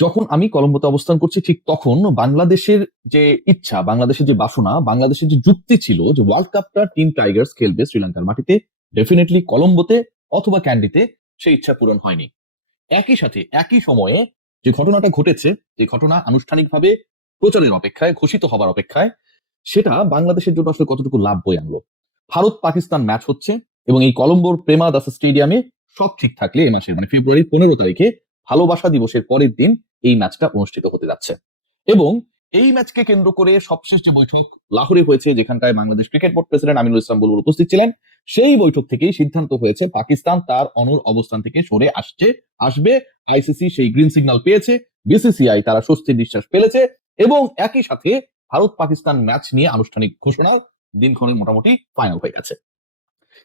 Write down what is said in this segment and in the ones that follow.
যখন আমি কলম্বোতে অবস্থান করছি ঠিক তখন বাংলাদেশের যে ইচ্ছা, বাংলাদেশের যে বাসনা, বাংলাদেশের যে যুক্তি ছিল যে ওয়ার্ল্ড কাপটা টিম টাইগার্স খেলবে শ্রীলঙ্কার মাটিতে, ডেফিনেটলি কলম্বোতে অথবা ক্যান্ডিতে, সেই ইচ্ছা পূরণ হয়নি। একই সাথে একই সময়ে যে ঘটনাটা ঘটেছে, যে ঘটনা আনুষ্ঠানিকভাবে প্রচারের অপেক্ষায়, ঘোষিত হবার অপেক্ষায়, সেটা বাংলাদেশের জন্য আসলে কতটুকু লাভ বয়ে আনলো। ভারত পাকিস্তান ম্যাচ হচ্ছে এবং এই কলম্বোর প্রেমাদাসা স্টেডিয়ামে সব ঠিক থাকলে এ মাসের মানে ফেব্রুয়ারির 15 তারিখে ভালোবাসা দিবসের পরের দিন এই ম্যাচটা অনুষ্ঠিত হতে যাচ্ছে। এবং এই ম্যাচকে কেন্দ্র করে সবশেষ যে বৈঠক লাহোরে হয়েছে, যেখানটায় Bangladesh cricket board president Aminul Islam Bulbul উপস্থিত ছিলেন, সেই বৈঠক থেকেই সিদ্ধান্ত হয়েছে পাকিস্তান তার অনুর অবস্থান থেকে সরে আসবে। আইসিসি সেই গ্রিন সিগন্যাল পেয়েছে, বিসিসিআই তারা স্বস্তির নিঃশ্বাস ফেলেছে এবং একই সাথে ভারত পাকিস্তান ম্যাচ নিয়ে আনুষ্ঠানিক ঘোষণার দিনক্ষণে মোটামুটি ফাইনাল হয়ে গেছে।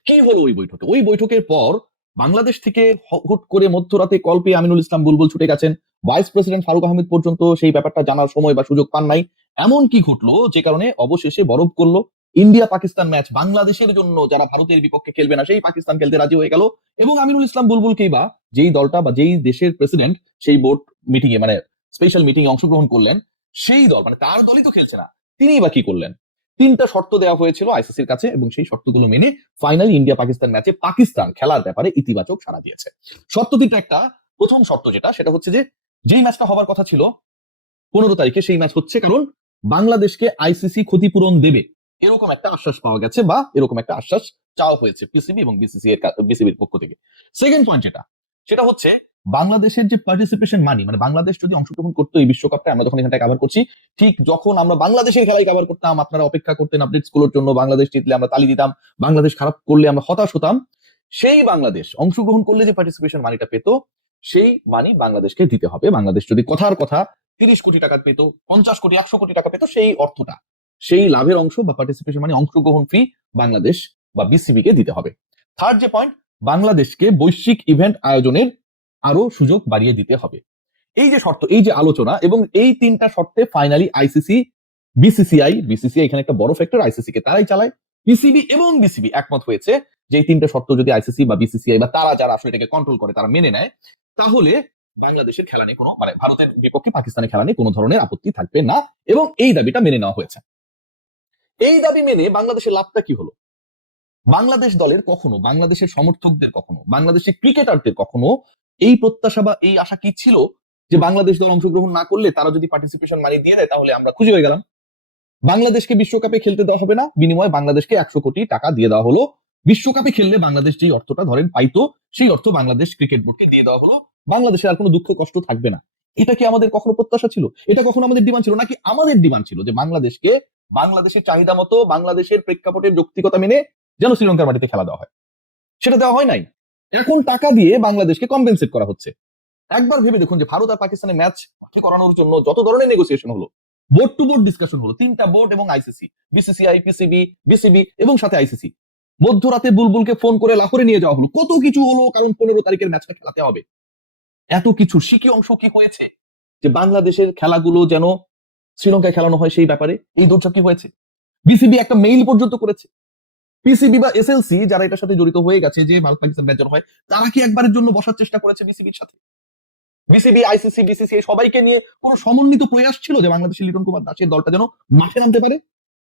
কি হলো ওই বৈঠকে? ওই বৈঠকের পর বাংলাদেশ থেকে হুট করে মধ্যরাতে কল পেয়ে আমিনুল ইসলাম বুলবুল ছুটে গেছেন। ভাইস প্রেসিডেন্ট ফারুক আহমেদ পর্যন্ত সেই ব্যাপারটা জানার সময় বা সুযোগ পান নাই। এমন কি ঘটলো যে কারণে অবশেষে বরফ করলো ইন্ডিয়া পাকিস্তান ম্যাচ বাংলাদেশের জন্য, যারা ভারতের বিপক্ষে খেলবে না সেই পাকিস্তান খেলতে রাজি হয়ে গেল। এবং আমিনুল ইসলাম বুলবুলকেই বা যেই দলটা বা যেই দেশের প্রেসিডেন্ট সেই বোর্ড মিটিং এ মানে স্পেশাল মিটিং এ অংশগ্রহণ করলেন, সেই দল মানে তার দলই তো খেলছে না, তিনিই বা কি করলেন? তিনটা শর্ত দেওয়া হয়েছিল আইসিসির কাছে এবং সেই শর্তগুলো মেনে ফাইনালি ইন্ডিয়া পাকিস্তান ম্যাচে পাকিস্তান খেলার ব্যাপারে ইতিবাচক সাড়া দিয়েছে। শর্ত তিনটা একটা, প্রথম শর্ত সেটা হচ্ছে যে যেই ম্যাচটা হবার কথা ছিল 15 তারিখে, সেই ম্যাচ হচ্ছে কারণ বাংলাদেশকে আইসিসি ক্ষতিপূরণ দেবে, এরকম একটা আশ্বাস পাওয়া গেছে বা এরকম একটা আশ্বাস চাওয়া হয়েছে পিসিবি এবং বিসিবির পক্ষ থেকে। সেকেন্ড পয়েন্ট সেটা হচ্ছে বাংলাদেশের যে পার্টিসিপেশন মানি, মানে বাংলাদেশ যদি অংশগ্রহণ করতো এই বিশ্বকাপে, আমরা যখন এখানটা কভার করছি, ঠিক যখন আমরা বাংলাদেশের খেলায় কভার করতাম আপনারা অপেক্ষা করতেন আপডেটস গুলোর জন্য, বাংলাদেশ জিতলে আমরা তালি দিতাম, বাংলাদেশ খারাপ করলে আমরা হতাশ হতাম, সেই বাংলাদেশ অংশগ্রহণ করলে যে পার্টিসিপেশন মানিটা পেত, সেই মানি বাংলাদেশকে দিতে হবে। বাংলাদেশ যদি কথার কথা 30 কোটি টাকা পেত, 50 কোটি, 100 কোটি টাকা পেত, সেই অর্থটা, সেই লাভের অংশ বা পার্টিসিপেশন মানে অংশগ্রহণ ফি বাংলাদেশ বা বিসিবি কে দিতে হবে। থার্ড যে পয়েন্ট, বাংলাদেশকে বৈশ্বিক ইভেন্ট আয়োজনের আরো সুযোগ বাড়িয়ে দিতে হবে। এই যে শর্ত, এই যে আলোচনা এবং এই তিনটা শর্তে ফাইনালি আইসিসি, বিসিসিআই এখানে একটা বড় ফ্যাক্টর, আইসিসি কে তারাই চালায়, পিসিবি এবং বিসিবি একমত হয়েছে যে এই তিনটা শর্ত যদি আইসিসি বা বিসিসিআই বা তারা যারা আসলে এটাকে কন্ট্রোল করে তারা মেনে নেয়, তাহলে বাংলাদেশের খেলা নিয়ে কোনো মানে ভারতের বিপক্ষে পাকিস্তানের খেলা নিয়ে কোনো ধরনের আপত্তি থাকবে না এবং এই দাবিটা মেনে নেওয়া হয়েছে। এই দাবি মেনে বাংলাদেশের লাভটা কি হলো? বাংলাদেশ দলের কখনো, বাংলাদেশের সমর্থকদের কখনো, বাংলাদেশের ক্রিকেটারদের কখনো এই প্রত্যাশা বা এই আশা কি ছিল যে বাংলাদেশ দল অংশগ্রহণ না করলে তারা যদি পার্টিসিপেশন মানি দিয়ে দেয় তাহলে আমরা খুশি হয়ে গেলাম, বাংলাদেশকে বিশ্বকাপে খেলতে দেওয়া হবে না, বিনিময়ে বাংলাদেশকে 100 কোটি টাকা দিয়ে দেওয়া হলো, বিশ্বকাপে খেললে বাংলাদেশ যেই অর্থটা ধরেন পাইতো সেই অর্থ বাংলাদেশ ক্রিকেট বোর্ডকে দিয়ে দেওয়া হলো, বাংলাদেশের আর কোনো দুঃখ কষ্ট থাকবে না। এটা কি আমাদের কখনো প্রত্যাশা ছিল? এটা কখনো আমাদের ডিমান্ড ছিল নাকি আমাদের ডিমান্ড ছিল যে বাংলাদেশকে বাংলাদেশের চাহিদা মতো, বাংলাদেশের প্রেক্ষাপটের যৌক্তিকতা মেনে যেন শ্রীলঙ্কার মাটিতে খেলা দেওয়া হয়? সেটা দেওয়া হয় নাই। এখন টাকা দিয়ে বাংলাদেশকে কম্পেনসেট করা হচ্ছে। একবার ভেবে দেখুন যে ভারত আর পাকিস্তানের ম্যাচ বাকি করানোর জন্য যত ধরনের নেগোসিয়েশন হলো, বোর্ড টু বোর্ড ডিসকাশন হলো, তিনটা বোর্ড এবং আইসিসি, বিসিসিআই, পিসিবি, বিসিবি এবং সাথে আইসিসি, মধ্যরাতে বুলবুলকে ফোন করে লাহোরে নিয়ে যাওয়া হলো, কত কিছু হলো, কারণ 15 তারিখের ম্যাচটা খেলাতে হবে। এত কিছু শিকি অংশ কি হয়েছে যে বাংলাদেশের খেলাগুলো যেন শ্রীলঙ্কায় খেলানো হয়, সেই ব্যাপারে এই দৌড়ঝাঁপ কি হয়েছে? বিসিবি একটা মেইল পর্যন্ত করেছে। পিসিবি বা এসএলসি যারা এটার সাথে জড়িত হয়ে গেছে যে ভারত পাকিস্তান ম্যাচ হয়, তারা কি একবারের জন্য বসার চেষ্টা করেছে বিসিবির সাথে? বিসিবি, আইসিসি, বিসিসিআই সবাইকে নিয়ে কোন সমন্বিত প্রয়াস ছিল যে বাংলাদেশের লিটন কুমার দাসের দলটা যেন মাঠে নামতে পারে?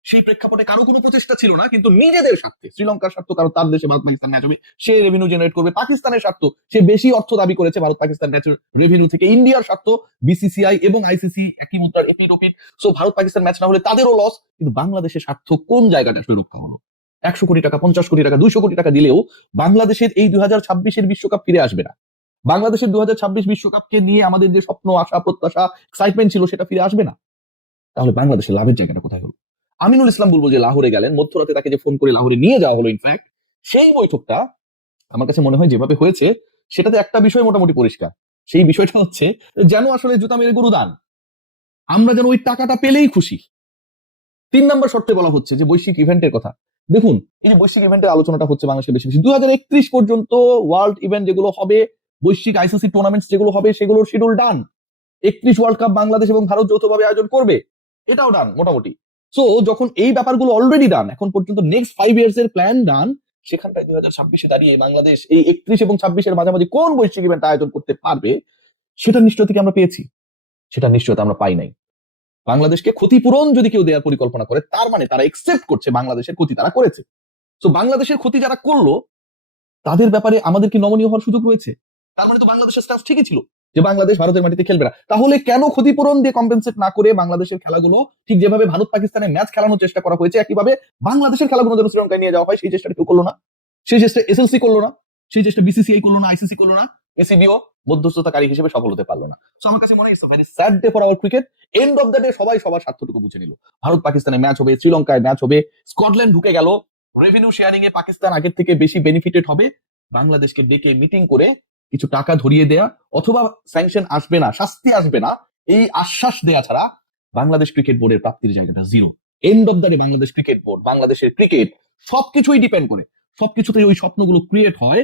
সেই প্রেক্ষাপটে কারো কোনো প্রচেষ্টা ছিল না, কিন্তু নিজেদের স্বার্থে, শ্রীলঙ্কার স্বার্থ, কারণ তার দেশে ভারত পাকিস্তান ম্যাচ হবে, সে রেভিনিউ জেনারেট করবে, পাকিস্তানের স্বার্থ, সে বেশি অর্থ দাবি করেছে ভারত পাকিস্তান ম্যাচের রেভিনিউ থেকে, ইন্ডিয়ার স্বার্থ, বিসিসিআই এবং আইসিসি একই মুদ্রার এপিট ওপিট, সো ভারত পাকিস্তান ম্যাচ না হলে তাদেরও লস। কিন্তু বাংলাদেশের স্বার্থ কোন জায়গাটা আসলে রক্ষা হলো? 100 কোটি টাকা, 50 কোটি টাকা, 200 কোটি টাকা দিলেও বাংলাদেশের এই 2026-এর বিশ্বকাপ ফিরে আসবে না। বাংলাদেশের 2026 বিশ্বকাপকে নিয়ে আমাদের যে স্বপ্ন, আশা, প্রত্যাশা, এক্সাইটমেন্ট ছিল সেটা ফিরে আসবে না। তাহলে বাংলাদেশের লাভের জায়গাটা কোথায় হলো? আমিনুল ইসলাম বলবো যে লাহোরে গেলেন, মধ্যরাতে তাকে যে ফোন করে লাহোরে নিয়ে যাওয়া হলো, ইনফ্যাক্ট সেই বৈঠকটা আমার কাছে মনে হয় যেভাবে হয়েছে সেটাতে একটা বিষয় মোটামুটি পরিষ্কার। সেই বিষয়টা হচ্ছে যেন আসলে জুতা মেরে গরু দান, আমরা যেন ওই টাকাটা পেলেই খুশি। 3 নম্বর শর্তে বলা হচ্ছে যে বৈশ্বিক ইভেন্টের কথা। দেখুন, এই যে বৈশ্বিক ইভেন্টের আলোচনাটা হচ্ছে বাংলাদেশে বেশি বেশি, 2031 পর্যন্ত ওয়ার্ল্ড ইভেন্ট যেগুলো হবে, বৈশ্বিক আইসিসি টুর্নামেন্ট যেগুলো হবে, সেগুলোর শিডিউল ডান। 31 ওয়ার্ল্ড কাপ বাংলাদেশ এবং ভারত যৌথভাবে আয়োজন করবে, এটাও ডান মোটামুটি। সো যখন এই ব্যাপারগুলো অলরেডি ডান, এখন পর্যন্ত নেক্সট 5 ইয়ার্স এর প্ল্যান ডান, সেখানটায় 2026-এ দাঁড়িয়ে বাংলাদেশ এই 31 এবং 26-এর মাঝামাঝি কোন বৈশ্বিক ইভেন্ট আয়োজন করতে পারবে সেটা নিশ্চয়তা কি আমরা পেয়েছি? সেটা নিশ্চয়তা আমরা পাই নাই। বাংলাদেশকে ক্ষতিপূরণ যদি কেউ দেওয়ার পরিকল্পনা করে, তার মানে তারা একসেপ্ট করছে বাংলাদেশের ক্ষতি তারা করেছে। তো বাংলাদেশের ক্ষতি যারা করলো তাদের ব্যাপারে আমাদের কি নমনীয় হওয়ার সুযোগ রয়েছে? তার মানে তো বাংলাদেশের স্টাফ ঠিকই ছিল যে বাংলাদেশ ভারতের মাটিতে খেলবে না। তাহলে কেন ক্ষতিপূরণ দিয়ে কম্পেনসেট না করে বাংলাদেশের খেলাগুলো ঠিক যেভাবে ভারত পাকিস্তানের ম্যাচ খেলানোর চেষ্টা করা হয়েছে, একইভাবে বাংলাদেশের খেলাগুলো যেন শ্রীলঙ্কায় নিয়ে যাওয়া হয়, সেই চেষ্টাটা কেউ করলো না। সেই চেষ্টা এসএলসি করলো না, সেই চেষ্টা বিসিসিআই করলো না, আইসিসি করলো না, এসিবিও মধ্যস্থতাকারী হিসেবে সফল হতে পারলো না। তো আমার কাছে মনে হয় it's very sad day for our cricket. End of the day সবাই সবার স্বার্থটুকু বুঝে নিল। ভারত পাকিস্তানের ম্যাচ হবে, শ্রীলঙ্কায় ম্যাচ হবে, স্কটল্যান্ড ঢুকে গেল, রেভিনিউ শেয়ারিং এ পাকিস্তান আগের থেকে বেশি বেনিফিটেড হবে। বাংলাদেশকে ডেকে মিটিং করে কিছু টাকা ধরিয়ে দেয়া অথবা স্যাংশন আসবে না, শাস্তি আসবে না, এই আশ্বাস দেয়া ছাড়া বাংলাদেশ ক্রিকেট বোর্ডের প্রাপ্তির জায়গাটা zero. End of the day Bangladesh cricket board, বাংলাদেশের ক্রিকেট সবকিছুই ডিপেন্ড করে, সবকিছুতেই ওই স্বপ্নগুলো ক্রিয়েট হয়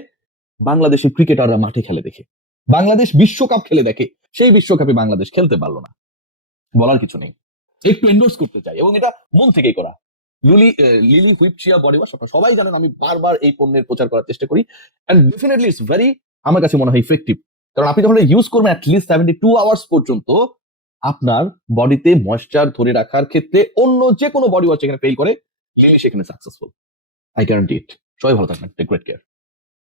বাংলাদেশের ক্রিকেটাররা মাঠে খেলে দেখে। বাংলাদেশ বিশ্বকাপ খেলে দেখে, সেই বিশ্বকাপে বাংলাদেশ খেলতে পারলো না। বলার কিছু নেই, একটু এন্ডোর্স করতে চাই এবং এটা মন থেকেই করা। Lily whip chia body wash আপনারা সবাই জানেন আমি বারবার এই পণ্যের প্রচার করার চেষ্টা করি, এন্ড ডেফিনেটলি ইটস ভেরি, আমার কাছে মনে হয় ইফেক্টিভ। কারণ আপনি যখন ইউজ করবেন অ্যাটলিস্ট 72 আওয়ার্স পর্যন্ত, আপনার বডিতে ময়েশ্চার ধরে রাখার ক্ষেত্রে অন্য যে কোনো বডি ওয়াশ যেখানে ফেল করে, লিলি সেখানে সাকসেসফুল। আই গ্যারান্টি ইট। সবাই ভালো থাকবেন, টেক গ্রেট কেয়ার।